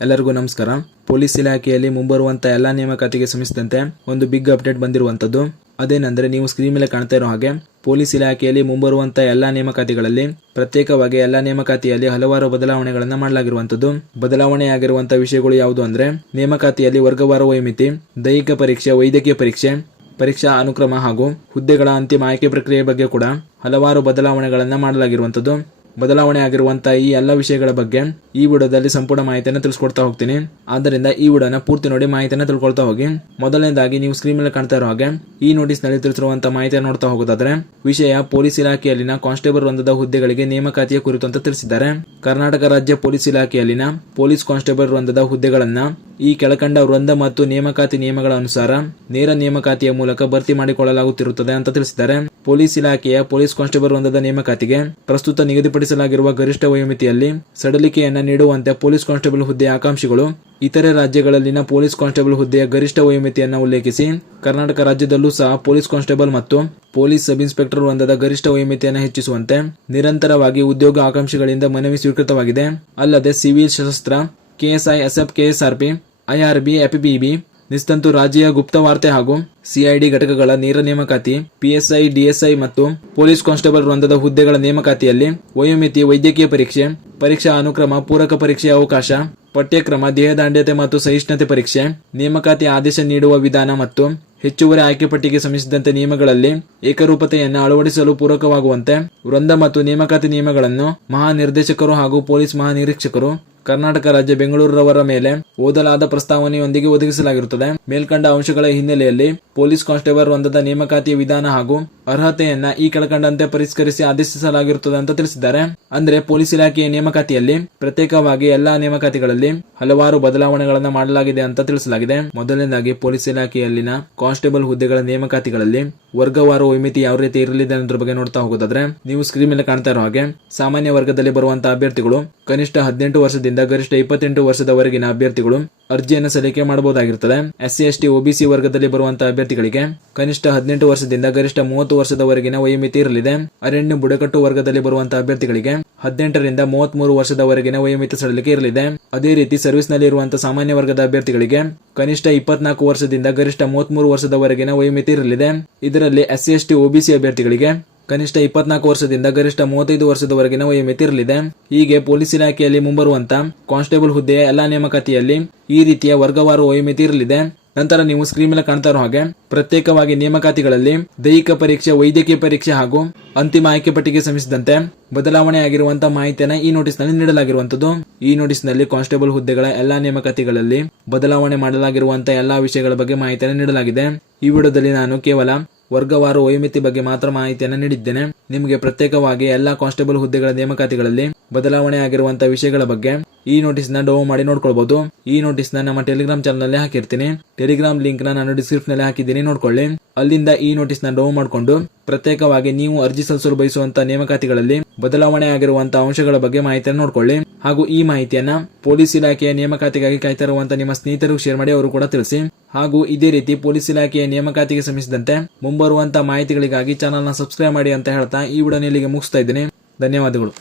ಎಲ್ಲರಿಗೂ ನಮಸ್ಕಾರ. ಪೊಲೀಸ್ ಇಲಾಖೆಯಲ್ಲಿ ಮುಂಬರುವಂತ ಎಲ್ಲಾ ನೇಮಕಾತಿಗೆ ಸಂಬಂಧಿಸಿದಂತೆ ಒಂದು ಬಿಗ್ ಅಪ್ಡೇಟ್ ಬಂದಿರುವಂತದ್ದು. ಅದೇನೆಂದರೆ ನೀವು ಸ್ಕ್ರೀನ್ ಮೇಲೆ ಕಾಣ್ತಾ ಇರೋ ಹಾಗೆ ಪೊಲೀಸ್ ಇಲಾಖೆಯಲ್ಲಿ ಮುಂಬರುವಂತ ಎಲ್ಲಾ ನೇಮಕಾತಿಗಳಲ್ಲಿ ಪ್ರತ್ಯೇಕವಾಗಿ ಎಲ್ಲಾ ನೇಮಕಾತಿಯಲ್ಲಿ ಹಲವಾರು ಬದಲಾವಣೆಗಳನ್ನು ಮಾಡಲಾಗಿರುವಂತದ್ದು. ಬದಲಾವಣೆಯಾಗಿರುವಂತಹ ವಿಷಯಗಳು ಯಾವುದು ಅಂದ್ರೆ ನೇಮಕಾತಿಯಲ್ಲಿ ವರ್ಗವಾರ ವಯೋಮಿತಿ, ದೈಹಿಕ ಪರೀಕ್ಷೆ, ವೈದ್ಯಕೀಯ ಪರೀಕ್ಷೆ, ಪರೀಕ್ಷಾ ಅನುಕ್ರಮ ಹಾಗೂ ಹುದ್ದೆಗಳ ಅಂತಿಮ ಆಯ್ಕೆ ಪ್ರಕ್ರಿಯೆ ಬಗ್ಗೆ ಕೂಡ ಹಲವಾರು ಬದಲಾವಣೆಗಳನ್ನು ಮಾಡಲಾಗಿರುವಂತದ್ದು. ಬದಲಾವಣೆ ಆಗಿರುವಂತಹ ಈ ಎಲ್ಲ ವಿಷಯಗಳ ಬಗ್ಗೆ ಈ ವಿಡಿಯೋದಲ್ಲಿ ಸಂಪೂರ್ಣ ಮಾಹಿತಿಯನ್ನು ತಿಳಿಸ್ಕೊಡ್ತಾ ಹೋಗ್ತೀನಿ. ಆದ್ದರಿಂದ ಈ ವಿಡಿಯೋನ ಪೂರ್ತಿ ನೋಡಿ ಮಾಹಿತಿಯನ್ನು ತಿಳ್ಕೊಳ್ತಾ ಹೋಗಿ. ಮೊದಲನೇದಾಗಿ ನೀವು ಸ್ಕ್ರೀನ್ ಮೇಲೆ ಕಾಣ್ತಾ ಇರೋ ಹಾಗೆ ಈ ನೋಟಿಸ್ ನಲ್ಲಿ ತಿಳಿಸಿರುವಂತಹ ಮಾಹಿತಿಯನ್ನು ನೋಡ್ತಾ ಹೋಗೋದಾದ್ರೆ ವಿಷಯ ಪೊಲೀಸ್ ಇಲಾಖೆಯಲ್ಲಿನ ಕಾನ್ಸ್ಟೇಬಲ್ ವೃಂದದ ಹುದ್ದೆಗಳಿಗೆ ನೇಮಕಾತಿಯ ಕುರಿತು ಅಂತ ತಿಳಿಸಿದ್ದಾರೆ. ಕರ್ನಾಟಕ ರಾಜ್ಯ ಪೊಲೀಸ್ ಇಲಾಖೆಯಲ್ಲಿನ ಪೊಲೀಸ್ ಕಾನ್ಸ್ಟೇಬಲ್ ವೃಂದದ ಹುದ್ದೆಗಳನ್ನ ಈ ಕೆಳಕಂಡ ವೃಂದ ಮತ್ತು ನೇಮಕಾತಿ ನಿಯಮಗಳ ಅನುಸಾರ ನೇರ ನೇಮಕಾತಿಯ ಮೂಲಕ ಭರ್ತಿ ಮಾಡಿಕೊಳ್ಳಲಾಗುತ್ತಿರುತ್ತದೆ ಅಂತ ತಿಳಿಸಿದ್ದಾರೆ. ಪೊಲೀಸ್ ಇಲಾಖೆಯ ಪೊಲೀಸ್ ಕಾನ್ಸ್ಟೇಬಲ್ ವೃಂದದ ನೇಮಕಾತಿಗೆ ಪ್ರಸ್ತುತ ನಿಗದಿಪಡಿಸಲಾಗಿರುವ ಗರಿಷ್ಠ ವಯೋಮಿತಿಯಲ್ಲಿ ಸಡಿಲಿಕೆಯನ್ನ ನೀಡುವಂತೆ ಪೊಲೀಸ್ ಕಾನ್ಸ್ಟೇಬಲ್ ಹುದ್ದೆಯ ಆಕಾಂಕ್ಷಿಗಳು ಇತರೆ ರಾಜ್ಯಗಳಲ್ಲಿನ ಪೊಲೀಸ್ ಕಾನ್ಸ್ಟೇಬಲ್ ಹುದ್ದೆಯ ಗರಿಷ್ಠ ವಯೋಮಿತಿಯನ್ನು ಉಲ್ಲೇಖಿಸಿ ಕರ್ನಾಟಕ ರಾಜ್ಯದಲ್ಲೂ ಸಹ ಪೊಲೀಸ್ ಕಾನ್ಸ್ಟೇಬಲ್ ಮತ್ತು ಪೊಲೀಸ್ ಸಬ್ ಇನ್ಸ್ಪೆಕ್ಟರ್ ವೃಂದದ ಗರಿಷ್ಠ ವಯೋಮಿತಿಯನ್ನು ಹೆಚ್ಚಿಸುವಂತೆ ನಿರಂತರವಾಗಿ ಉದ್ಯೋಗ ಆಕಾಂಕ್ಷಿಗಳಿಂದ ಮನವಿ ಸ್ವೀಕೃತವಾಗಿದೆ. ಅಲ್ಲದೆ ಸಿವಿಲ್ ಸಶಸ್ತ್ರ, ಕೆಎಸ್ಐ, ಎಸ್ಎಫ್, ಕೆಎಸ್ಆರ್ಪಿ, ಐಆರ್ಬಿ, ಎಪಿಬಿಬಿ, ನಿಸ್ತಂತು ರಾಜ್ಯ ಗುಪ್ತವಾರ್ತೆ ಹಾಗೂ ಸಿಐಡಿ ಘಟಕಗಳ ನೇರ ನೇಮಕಾತಿ, ಪಿಎಸ್ಐ, ಡಿಎಸ್ಐ ಮತ್ತು ಪೊಲೀಸ್ ಕಾನ್ಸ್ಟೇಬಲ್ ವೃಂದದ ಹುದ್ದೆಗಳ ನೇಮಕಾತಿಯಲ್ಲಿ ವಯೋಮಿತಿ, ವೈದ್ಯಕೀಯ ಪರೀಕ್ಷೆ, ಪರೀಕ್ಷಾ ಅನುಕ್ರಮ, ಪೂರಕ ಪರೀಕ್ಷೆಯ ಅವಕಾಶ, ಪಠ್ಯಕ್ರಮ, ದೇಹದಾಂಡ್ಯತೆ ಮತ್ತು ಸಹಿಷ್ಣುತೆ ಪರೀಕ್ಷೆ, ನೇಮಕಾತಿ ಆದೇಶ ನೀಡುವ ವಿಧಾನ ಮತ್ತು ಹೆಚ್ಚುವರಿ ಆಯ್ಕೆ ಪಟ್ಟಿಗೆ ಸಂಬಂಧಿಸಿದಂತೆ ನಿಯಮಗಳಲ್ಲಿ ಏಕರೂಪತೆಯನ್ನು ಅಳವಡಿಸಲು ಪೂರಕವಾಗುವಂತೆ ವೃಂದ ಮತ್ತು ನೇಮಕಾತಿ ನಿಯಮಗಳನ್ನು ಮಹಾನಿರ್ದೇಶಕರು ಹಾಗೂ ಪೊಲೀಸ್ ಮಹಾನಿರೀಕ್ಷಕರು ಕರ್ನಾಟಕ ರಾಜ್ಯ ಬೆಂಗಳೂರವರ ಮೇಲೆ ಓದಲಾದ ಪ್ರಸ್ತಾವನೆಯೊಂದಿಗೆ ಒದಗಿಸಲಾಗಿರುತ್ತದೆ. ಮೇಲ್ಕಂಡ ಅಂಶಗಳ ಹಿನ್ನೆಲೆಯಲ್ಲಿ ಪೊಲೀಸ್ ಕಾನ್ಸ್ಟೇಬಲ್ ವೃಂದದ ನೇಮಕಾತಿಯ ವಿಧಾನ ಹಾಗೂ ಅರ್ಹತೆಯನ್ನ ಈ ಕೆಳಕಂಡಂತೆ ಪರಿಷ್ಕರಿಸಿ ಆದೇಶಿಸಲಾಗಿರುತ್ತದೆ ಅಂತ ತಿಳಿಸಿದ್ದಾರೆ. ಅಂದ್ರೆ ಪೊಲೀಸ್ ಇಲಾಖೆಯ ನೇಮಕಾತಿಯಲ್ಲಿ ಪ್ರತ್ಯೇಕವಾಗಿ ಎಲ್ಲಾ ನೇಮಕಾತಿಗಳಲ್ಲಿ ಹಲವಾರು ಬದಲಾವಣೆಗಳನ್ನು ಮಾಡಲಾಗಿದೆ ಅಂತ ತಿಳಿಸಲಾಗಿದೆ. ಮೊದಲನೇದಾಗಿ ಪೊಲೀಸ್ ಇಲಾಖೆಯಲ್ಲಿನ ಕಾನ್ಸ್ಟೇಬಲ್ ಹುದ್ದೆಗಳ ನೇಮಕಾತಿಗಳಲ್ಲಿ ವರ್ಗವಾರು ವಯೋಮಿತಿ ಯಾವ ರೀತಿ ಇರಲಿದೆ ಅನ್ನೋದ್ರ ಬಗ್ಗೆ ನೋಡ್ತಾ ಹೋಗೋದಾದ್ರೆ ನೀವು ಸ್ಕ್ರೀನ್ ಮೇಲೆ ಕಾಣ್ತಾ ಇರೋ ಹಾಗೆ ಸಾಮಾನ್ಯ ವರ್ಗದಲ್ಲಿ ಬರುವಂತಹ ಅಭ್ಯರ್ಥಿಗಳು ಕನಿಷ್ಠ 18 ವರ್ಷದಿಂದ ಗರಿಷ್ಠ 28 ವರ್ಷದವರೆಗಿನ ಅಭ್ಯರ್ಥಿಗಳು ಅರ್ಜಿಯನ್ನು ಸಲ್ಲಿಕೆ ಮಾಡಬಹುದಾಗಿರುತ್ತದೆ. SC, ST, OBC ವರ್ಗದಲ್ಲಿ ಬರುವಂತಹ ಅಭ್ಯರ್ಥಿಗಳಿಗೆ ಕನಿಷ್ಠ 18 ವರ್ಷದಿಂದ ಗರಿಷ್ಠ 30 ವರ್ಷದವರೆಗಿನ ವಯೋಮಿತಿ ಇರಲಿದೆ. ಅರಣ್ಯ ಬುಡಕಟ್ಟು ವರ್ಗದಲ್ಲಿ ಬರುವಂತಹ ಅಭ್ಯರ್ಥಿಗಳಿಗೆ 18 ರಿಂದ 33 ವರ್ಷದವರೆಗಿನ ವಯೋಮಿತಿ ಸಡಿಲಿಕೆ ಇರಲಿದೆ. ಅದೇ ರೀತಿ ಸರ್ವಿಸ್ ನಲ್ಲಿ ಇರುವಂತಹ ಸಾಮಾನ್ಯ ವರ್ಗದ ಅಭ್ಯರ್ಥಿಗಳಿಗೆ ಕನಿಷ್ಠ 24 ವರ್ಷದಿಂದ ಗರಿಷ್ಠ 33 ವರ್ಷದವರೆಗಿನ ವಯೋಮಿತಿ ಇರಲಿದೆ. ಇದರಲ್ಲಿ SC, ST, OBC ಅಭ್ಯರ್ಥಿಗಳಿಗೆ ಕನಿಷ್ಠ 24 ವರ್ಷದಿಂದ ಗರಿಷ್ಠ 35 ವರ್ಷದವರೆಗಿನ ವಯೋಮಿತಿ ಇರಲಿದೆ. ಹೀಗೆ ಪೊಲೀಸ್ ಇಲಾಖೆಯಲ್ಲಿ ಮುಂಬರುವಂತಹ ಕಾನ್ಸ್ಟೇಬಲ್ ಹುದ್ದೆಯ ಎಲ್ಲಾ ನೇಮಕಾತಿಯಲ್ಲಿ ಈ ರೀತಿಯ ವರ್ಗವಾರು ವಯೋಮಿತಿ ಇರಲಿದೆ. ನಂತರ ನೀವು ಸ್ಕ್ರೀನ್ ಮೇಲೆ ಕಾಣ್ತಾ ಇರೋ ಹಾಗೆ ಪ್ರತ್ಯೇಕವಾಗಿ ನೇಮಕಾತಿಗಳಲ್ಲಿ ದೈಹಿಕ ಪರೀಕ್ಷೆ, ವೈದ್ಯಕೀಯ ಪರೀಕ್ಷೆ ಹಾಗೂ ಅಂತಿಮ ಆಯ್ಕೆ ಪಟ್ಟಿಗೆ ಸಂಬಂಧಿಸಿದಂತೆ ಬದಲಾವಣೆ ಆಗಿರುವಂತಹ ಮಾಹಿತಿಯನ್ನು ಈ ನೋಟಿಸ್ ನಲ್ಲಿ ನೀಡಲಾಗಿರುವಂತದ್ದು. ಈ ನೋಟಿಸ್ ನಲ್ಲಿ ಕಾನ್ಸ್ಟೇಬಲ್ ಹುದ್ದೆಗಳ ಎಲ್ಲಾ ನೇಮಕಾತಿಗಳಲ್ಲಿ ಬದಲಾವಣೆ ಮಾಡಲಾಗಿರುವಂತಹ ಎಲ್ಲಾ ವಿಷಯಗಳ ಬಗ್ಗೆ ಮಾಹಿತಿಯನ್ನು ನೀಡಲಾಗಿದೆ. ಈ ವಿಡಿಯೋದಲ್ಲಿ ನಾನು ಕೇವಲ ವರ್ಗವಾರು ವಯೋಮಿತಿ ಬಗ್ಗೆ ಮಾತ್ರ ಮಾಹಿತಿಯನ್ನು ನೀಡಿದ್ದೇನೆ. ನಿಮಗೆ ಪ್ರತ್ಯೇಕವಾಗಿ ಎಲ್ಲಾ ಕಾನ್ಸ್ಟೇಬಲ್ ಹುದ್ದೆಗಳ ನೇಮಕಾತಿಗಳಲ್ಲಿ ಬದಲಾವಣೆ ಆಗಿರುವಂತಹ ವಿಷಯಗಳ ಬಗ್ಗೆ ಈ ನೋಟಿಸ್ ನ ಡೌನ್ ಮಾಡಿ ನೋಡ್ಕೊಳ್ಬಹುದು. ಈ ನೋಟಿಸ್ ನ ನಮ್ಮ ಟೆಲಿಗ್ರಾಮ್ ಚಾನಲ್ ನಲ್ಲಿ ಹಾಕಿರ್ತೀನಿ. ಟೆಲಿಗ್ರಾಮ್ ಲಿಂಕ್ ನಾನು ಡಿಸ್ಕ್ರಿಪ್ಷನ್ ನಲ್ಲಿ ಹಾಕಿದ್ದೀನಿ, ನೋಡ್ಕೊಳ್ಳಿ. ಅಲ್ಲಿಂದ ಈ ನೋಟಿಸ್ ನ ಡೌನ್ ಮಾಡಿಕೊಂಡು ಪ್ರತ್ಯೇಕವಾಗಿ ನೀವು ಅರ್ಜಿ ಸಲ್ಲಿಸಲು ಬಯಸುವಂತಹ ನೇಮಕಾತಿಗಳಲ್ಲಿ ಬದಲಾವಣೆ ಆಗಿರುವಂತಹ ಅಂಶಗಳ ಬಗ್ಗೆ ಮಾಹಿತಿಯನ್ನು ನೋಡ್ಕೊಳ್ಳಿ. ಹಾಗೂ ಈ ಮಾಹಿತಿಯನ್ನ ಪೊಲೀಸ್ ಇಲಾಖೆಯ ನೇಮಕಾತಿಗಾಗಿ ಕಾಯ್ತಾ ಇರುವಂತಹ ನಿಮ್ಮ ಸ್ನೇಹಿತರಿಗೆ ಶೇರ್ ಮಾಡಿ, ಅವರು ಕೂಡ ತಿಳಿಸಿ. ಹಾಗೂ ಇದೇ ರೀತಿ ಪೊಲೀಸ್ ಇಲಾಖೆಯ ನೇಮಕಾತಿಗೆ ಸಂಬಂಧಿಸಿದಂತೆ ಮುಂಬರುವಂತಹ ಮಾಹಿತಿಗಳಿಗಾಗಿ ಚಾನಲ್ ನ ಸಬ್ಸ್ಕ್ರೈಬ್ ಮಾಡಿ ಅಂತ ಹೇಳ್ತಾ ಈ ವಿಡಿಯೋನ ಇಲ್ಲಿಗೆ ಮುಗಿಸ್ತಾ ಇದ್ದೀನಿ. ಧನ್ಯವಾದಗಳು.